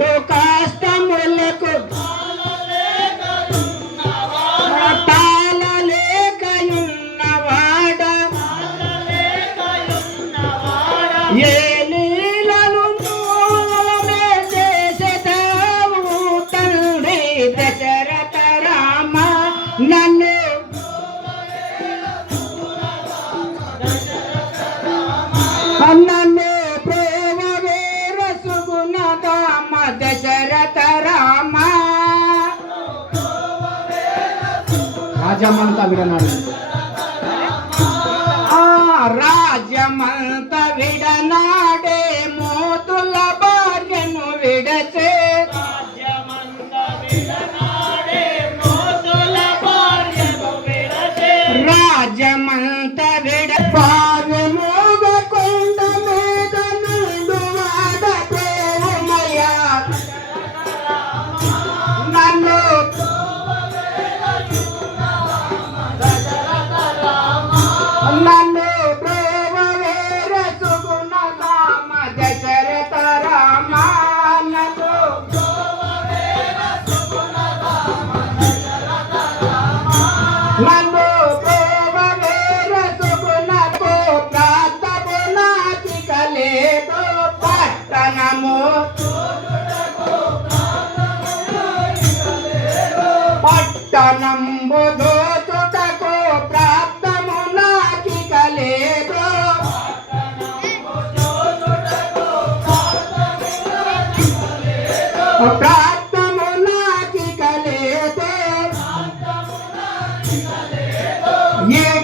late కష్టములకు తాళలేకయున్నవాడ ఏ లీలను నువ్వే చేసేదావు తండ్రి దశరథ రామ నన్ను నన్ను ప్రేమవే రసుగుణధామ దశరథ రామ రాజమంతా విడనాడు రాజ్యమంత విడనాడే మోతుల భార్యను విడచే రాజ్యమంత విడ పావుమోగ కొండ మీద నిండువాడ ప్రేమయ నన్ను నన్ను ప్రేమవే రసుగుణధామ దశరథ రామ నన్ను నన్ను ప్రేమవే రసుగుణకు ప్రాతమునాటిక లేదు పట్టణము పట్టణంబు దోచుటకు ప్రాప్తమునాటిక లేదు ప్రాప్తమునాటిక లేదు ఏ